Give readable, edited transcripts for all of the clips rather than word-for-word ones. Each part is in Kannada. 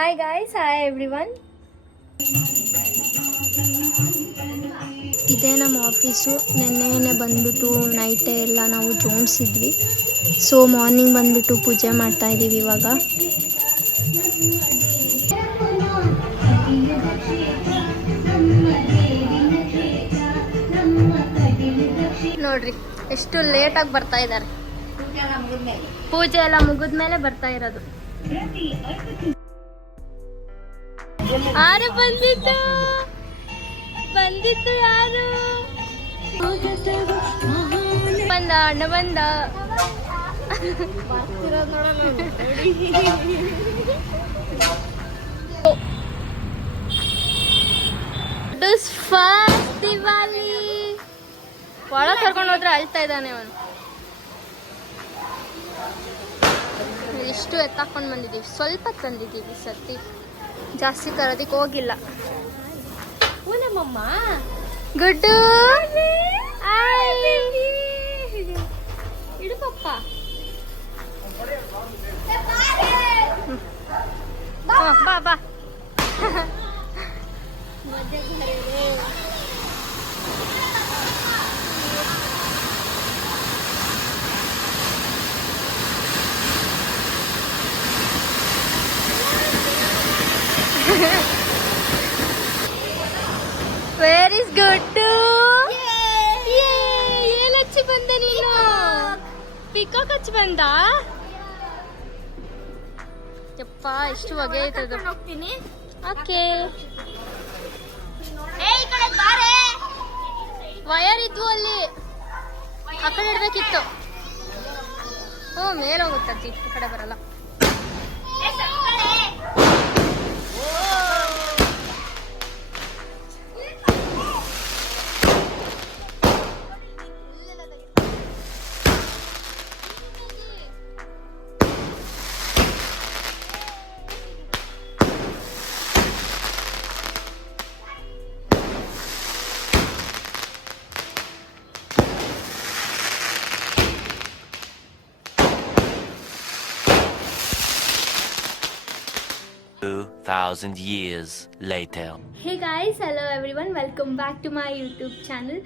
Hi guys, hi everyone. ಇದೇ ನಮ್ಮ ಆಫೀಸು. ನೆನ್ನೆ ಬಂದ್ಬಿಟ್ಟು ನೈಟೇ ಎಲ್ಲ ನಾವು ಜೋಡಿಸಿದ್ವಿ. ಸೊ ಮಾರ್ನಿಂಗ್ ಬಂದ್ಬಿಟ್ಟು ಪೂಜೆ ಮಾಡ್ತಾ ಇದ್ದೀವಿ ಇವಾಗ. ನೋಡ್ರಿ ಎಷ್ಟು ಲೇಟಾಗಿ ಬರ್ತಾ ಇದ್ದಾರೆ. ಪೂಜೆ ಎಲ್ಲ ಮುಗಿದ್ಮೇಲೆ ಬರ್ತಾ ಇರೋದು. ಯಾರು ಬಂದಿತ್ತು ಯಾರು ಬಂದ ಅಣ್ಣ ಬಂದ. ಫಸ್ಟ್ ದಿವಾಲಿ ಒಳ ಕರ್ಕೊಂಡು ಹೋದ್ರೆ ಅಳ್ತಾ ಇದ್ದಾನೆ ಅವನು. ಇಷ್ಟು ಎತ್ತಾಕೊಂಡು ಬಂದಿದ್ದೀವಿ, ಸ್ವಲ್ಪ ತಂದಿದ್ದೀವಿ ಸತಿ, ಜಾಸ್ತಿ ತರೋದಕ್ಕೆ ಹೋಗಿಲ್ಲ. ನಮ್ಮಮ್ಮ ಗುಡ್ಡು ಇಡು ಪಪ್ಪ. ಬಾ ಬಾ Where is Guddu? ಏನ್ ಹಚ್ಚಿ ಬಂದ ನೀನು? ಪಿಕಾಕ್ ಹಚ್ಚಿ ಬಂದ? ಯಪ್ಪ ಎಷ್ಟು ಹೊಗೆ ಐತದ. ಹೋಗ್ತೀನಿ. ಓಕೆ. ವಯರ್ ಇದ್ವು ಅಲ್ಲಿ, ಆ ಕಡೆ ಇಡ್ಬೇಕಿತ್ತು. ಓ ಮೇಲೆ ಹೋಗುತ್ತಜ್ಜಿ, ಈ ಕಡೆ ಬರಲ್ಲ. Thousand years later. Hey guys, hello everyone, welcome back to my YouTube channel.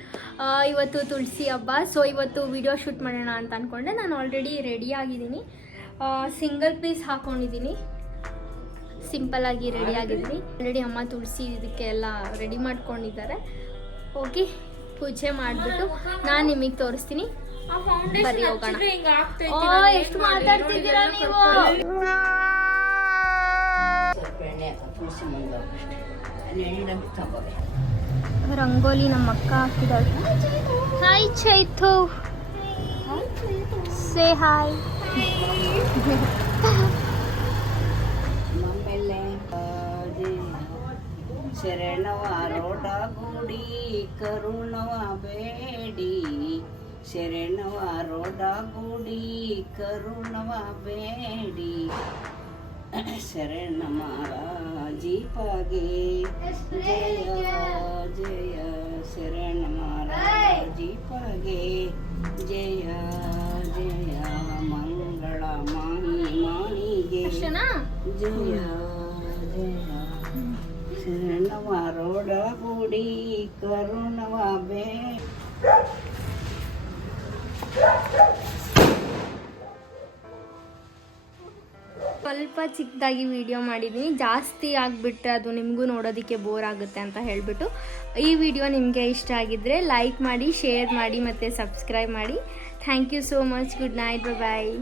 ಇವತ್ತು ತುಳಸಿ ಹಬ್ಬ. ಸೊ ಇವತ್ತು ವಿಡಿಯೋ ಶೂಟ್ ಮಾಡೋಣ ಅಂತ ಅಂದ್ಕೊಂಡೆ. ನಾನು ಆಲ್ರೆಡಿ ರೆಡಿ ಆಗಿದ್ದೀನಿ. ಸಿಂಗಲ್ ಪೀಸ್ ಹಾಕ್ಕೊಂಡಿದ್ದೀನಿ, ಸಿಂಪಲ್ಲಾಗಿ ರೆಡಿ ಆಗಿದ್ದೀನಿ. ಆಲ್ರೆಡಿ ಅಮ್ಮ ತುಳಸಿ ಇದಕ್ಕೆ ಎಲ್ಲ ರೆಡಿ ಮಾಡ್ಕೊಂಡಿದ್ದಾರೆ. ಹೋಗಿ ಪೂಜೆ ಮಾಡಿಬಿಟ್ಟು ನಾನು ನಿಮಗೆ ತೋರಿಸ್ತೀನಿ. ಬರೀ ಹೋಗೋಣ. ಎಷ್ಟು ಮಾತಾಡ್ತಿದ್ದೀರಾ ನೀವು? ರಂಗೋಲಿ ನಮ್ಮ ಅಕ್ಕ ಹಾಕಿದಾಳೆ. Hi Chaitu, say hi. ಶರಣವಾರೋಡ ಗುಡಿ ಕರುಣವ ಬೇಡಿ, ಶರಣವಾರೋಡ ಗುಡಿ ಕರುಣವ ಬೇಡಿ, ಶರಣ ಮಾರಾಜೀಪಗೆ ಜಯ ಜಯ, ಶರಣ ಮಾರಾಜೀಪಗೆ ಜಯ ಜಯ, ಮಂಗಳ ಮಾಣಿಗೆ ಜಯ ಜಯ, ಶರಣವಾರೋಡ ಗುಡಿ ಕರುಣವ ಬೇ. ಸ್ವಲ್ಪ ಚಿಕ್ಕದಾಗಿ ವಿಡಿಯೋ ಮಾಡಿದ್ದೀನಿ, ಜಾಸ್ತಿ ಆಗಿಬಿಟ್ರೆ ಅದು ನಿಮಗೂ ನೋಡೋದಕ್ಕೆ ಬೋರ್ ಆಗುತ್ತೆ ಅಂತ ಹೇಳಿಬಿಟ್ಟು. ಈ ವಿಡಿಯೋ ನಿಮಗೆ ಇಷ್ಟ ಆಗಿದ್ದರೆ ಲೈಕ್ ಮಾಡಿ, ಶೇರ್ ಮಾಡಿ ಮತ್ತು ಸಬ್ಸ್ಕ್ರೈಬ್ ಮಾಡಿ. Thank you so much. Good night, bye.